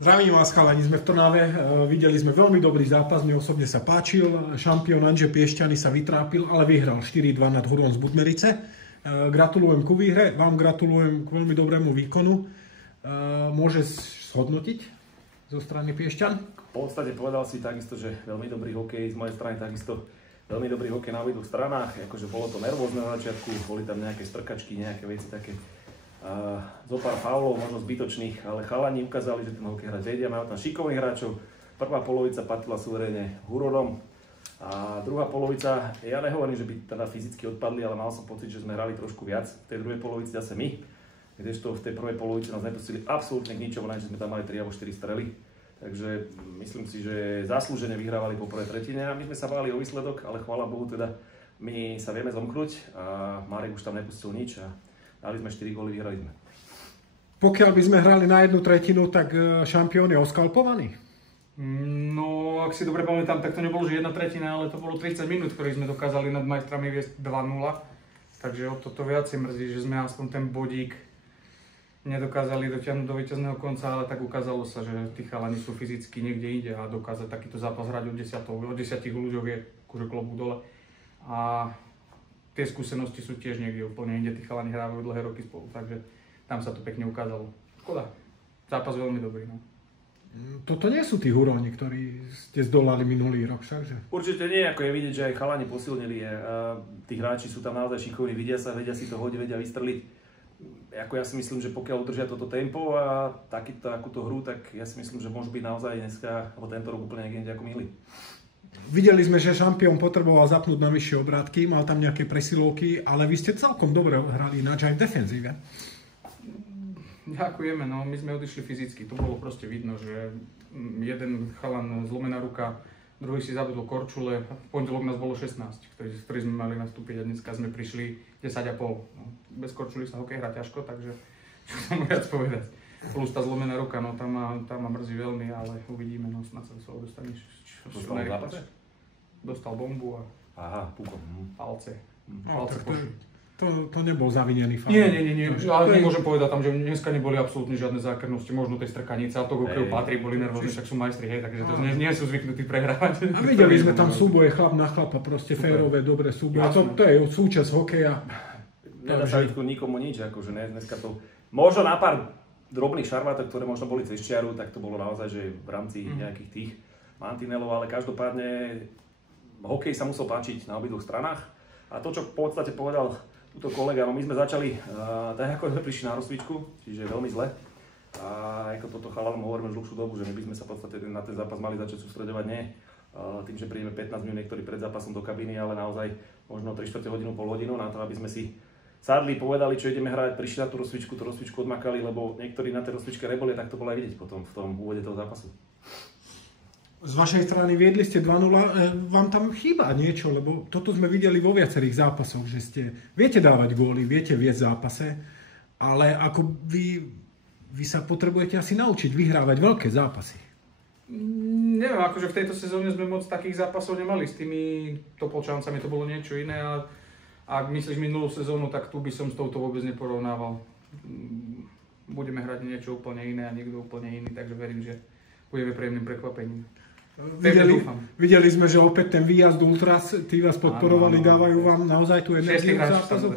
Zdravím vás, chalani, sme v Trnave, videli sme veľmi dobrý zápas, mne osobne sa páčil, šampión Andrzej Piešťany sa vytrápil, ale vyhral 4-2 nad Hurom z Budmerice. Gratulujem ku výhre, vám gratulujem k veľmi dobrému výkonu. Môže zhodnotiť zo strany Piešťan? V podstate povedal si takisto, že veľmi dobrý hokej, z mojej strany takisto veľmi dobrý hokej na obidvoch stranách, akože bolo to nervózne na začiatku, boli tam nejaké strkačky, nejaké veci také. Zo pár faulov, možno zbytočných, ale chalani ukázali, že ten hokej hrať vedia, majú tam šikovných hráčov. Prvá polovica patrila suverénne Hurorom a druhá polovica, ja nehovorím, že by teda fyzicky odpadli, ale mal som pocit, že sme hrali trošku viac. V tej druhej polovici zase my, kdežto v tej prvej polovici nás nepustili absolútne k ničomu, len že sme tam mali 3 alebo 4 strely. Takže myslím si, že zaslúžene vyhrávali po prvej tretine a my sme sa báli o výsledok, ale chvála Bohu teda my sa vieme zomknúť a Marek už tam nepustil nič a dali sme 4 góly, vyhrali sme. Pokiaľ by sme hrali na jednu tretinu, tak šampión je oskalpovaný? No, ak si dobre pamätám, tak to nebolo, že jedna tretina, ale to bolo 30 minút, ktorých sme dokázali nad majstrami viesť 2-0. Takže o toto viacej mrzí, že sme aspoň ten bodík nedokázali dotiahnuť do víťazného konca, ale tak ukázalo sa, že tí chalani sú fyzicky niekde inde a dokázať takýto zápas hrať od 10 ľuďov je akože klobúk dole. A tie skúsenosti sú tiež niekde úplne inde, tí chalani hrávajú dlhé roky spolu, takže tam sa to pekne ukázalo. Škoda, zápas veľmi dobrý. No. Toto nie sú tí Huroni, ktorí ste zdolali minulý rok všakže? Určite nie, ako je vidieť, že aj chalani posilnili. Tí hráči sú tam naozaj šikovní, vedia si to hodiť, vedia vystreliť. Ako ja si myslím, že pokiaľ udržia toto tempo a takúto hru, tak ja si myslím, že môžu byť naozaj dneska, alebo tento rok úplne niekde ako milí. Videli sme, že šampión potreboval zapnúť na vyššie obrátky, mal tam nejaké presilovky, ale vy ste celkom dobre hrali ináč aj v defenzíve. Ďakujeme, no my sme odišli fyzicky, to bolo proste vidno, že jeden chalan zlomená ruka, druhý si zabudol korčule, v pondelok nás bolo 16, ktorí sme mali nastúpiť a dneska sme prišli 10,5. No, bez korčuly sa hokej hrá ťažko, takže čo som viac povedať. Plus tá zlomená ruka, no tam ma mrzí veľmi, ale uvidíme, no snad sa do toho dostaneš. Dostal zápas? Dostal bombu a pukom. palce pošli. To nebol zavinený faul. Nie, ale nemôžem povedať tam, že dneska neboli absolútne žiadne zákernosti, možno tej strkanice, a to hokeju patrí, boli nervózni, však sú majstri, hej, takže to nie sú zvyknutí prehrávať. A videli sme tam súboje chlap na chlapa, proste férové, dobré súboje, to je súčasť hokeja. Nedá sa nikomu nič, akože dneska to, možno na pár drobných šarvátok, ktoré možno boli cez čiaru, tak to bolo naozaj, že v rámci nejakých tých mantinelov, ale každopádne hokej sa musel páčiť na obidvoch stranách. A to, čo v podstate povedal túto kolega, no my sme začali tak, ako sme prišli na rozcvičku, čiže veľmi zle. A ako toto chalanom hovoríme už dlhšiu dobu, že my by sme sa v podstate na ten zápas mali začať sústredovať nie tým, že prídeme 15 minút niektorí pred zápasom do kabíny, ale naozaj možno 3/4 hodinu, pol hodinu na to, aby sme si sadli, povedali, čo ideme hrať, prišli na tú rozcvičku odmakali, lebo niektorí na tej rozcvičke neboli, tak to bolo aj vidieť potom v tom úvode toho zápasu. Z vašej strany viedli ste 2-0, vám tam chýba niečo, lebo toto sme videli vo viacerých zápasoch, že viete dávať góly, viete viesť zápase, ale ako vy sa potrebujete asi naučiť vyhrávať veľké zápasy. Neviem, akože v tejto sezóne sme moc takých zápasov nemali, s tými Topolčancami to bolo niečo iné a ak myslíš minulú sezónu, tak tu by som s touto vôbec neporovnával. Budeme hrať niečo úplne iné a niekto úplne iný, takže verím, že budeme príjemným prekvapením. Videli sme, že opäť ten výjazd Ultras, tí vás podporovali, dávajú vám naozaj tú energiu v zápasu.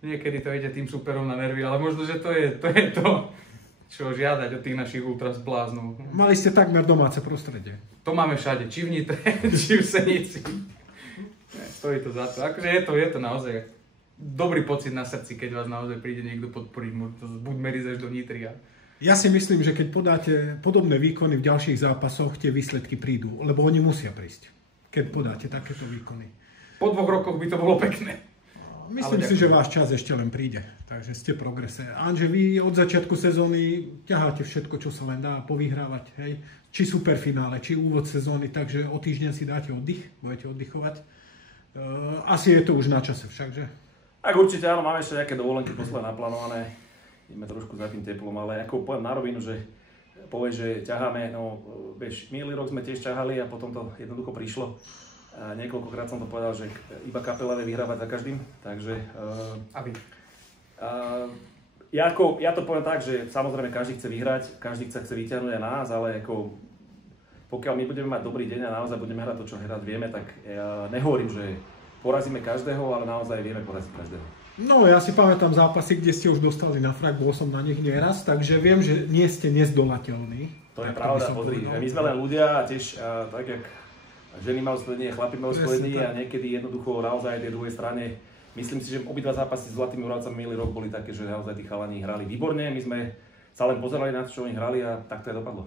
Niekedy to ide tým superom na nervy, ale možno, že to je to, čo žiadať od tých našich Ultras bláznov. Mali ste takmer domáce prostredie. To máme všade, či v Nitre, či v Senici. Stojí to za to. Akože je to naozaj dobrý pocit na srdci, keď vás naozaj príde niekto podporiť, možno z Budmerice až do Nitry. Ja si myslím, že keď podáte podobné výkony v ďalších zápasoch, tie výsledky prídu, lebo oni musia prísť, keď podáte takéto výkony. Po 2 rokoch by to bolo pekné. Myslím si, že váš čas ešte len príde, takže ste v progrese. Andrzej, vy od začiatku sezóny ťaháte všetko, čo sa len dá povyhrávať, hej? Či superfinále, či úvod sezóny, takže o týždeň si dáte oddych, budete oddychovať. Asi je to už na čase všakže? Tak určite áno, máme ešte nejaké dovolenky posledné naplánované. Ideme trošku za tým teplom, ale ako poviem na rovinu, že povieš, že ťaháme, no vieš, minulý rok sme tiež ťahali a potom to jednoducho prišlo. Niekoľkokrát som to povedal, že iba kapela vie vyhrávať za každým, takže Ja to poviem tak, že samozrejme každý chce vyhrať, každý chce vyťahnuť aj nás, ale ako pokiaľ my budeme mať dobrý deň a naozaj budeme hrať to, čo hrať vieme, tak ja nehovorím, že porazíme každého, ale naozaj vieme poraziť každého. No, ja si pamätám zápasy, kde ste už dostali na frak, bol som na nich nieraz, takže viem, že nie ste nezdolateľní. To je pravda, pozri, my sme len ľudia a tiež tak, jak ženy majú spojenie, chlapi majú spojenie a niekedy jednoducho naozaj tej druhej strane. Myslím si, že obidva zápasy s Zlatými Moravcami minulý rok boli také, že naozaj tí chalani hrali výborne, my sme sa len pozerali na to, čo oni hrali a tak to aj dopadlo.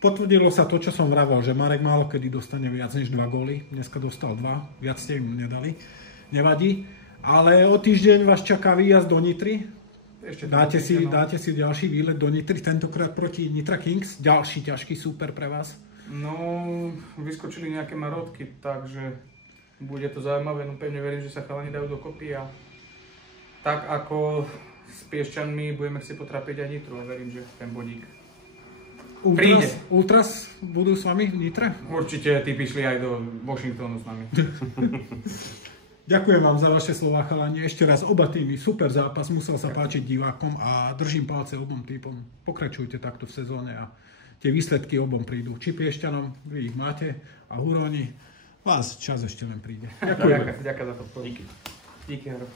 Potvrdilo sa to, čo som vravel, že Marek málo kedy dostane viac než 2 góly. Dneska dostal 2, viac ste im nedali. Nevadí. Ale o týždeň vás čaká výjazd do Nitry. Ešte dáte si ďalší výlet do Nitry, tentokrát proti Nitra Kings. Ďalší ťažký súper pre vás. No, vyskočili nejaké marodky, takže bude to zaujímavé. No pevne verím, že sa chalani dajú dokopy a tak ako s Piešťanmi budeme chcieť potrapiť aj Nitru a verím, že ten bodík príde. Ultras budú s vami v Nitre? Určite tí prišli aj do Washingtonu s nami. Ďakujem vám za vaše slová, chalani. Ešte raz oba týmy, super zápas, musel sa páčiť divákom a držím palce obom týpom. Pokračujte takto v sezóne a tie výsledky obom prídu. Či Piešťanom, vy ich máte a Huroni, vás čas ešte len príde. Ďakujem. Ďakujem za to. Díky. Díky, Haro.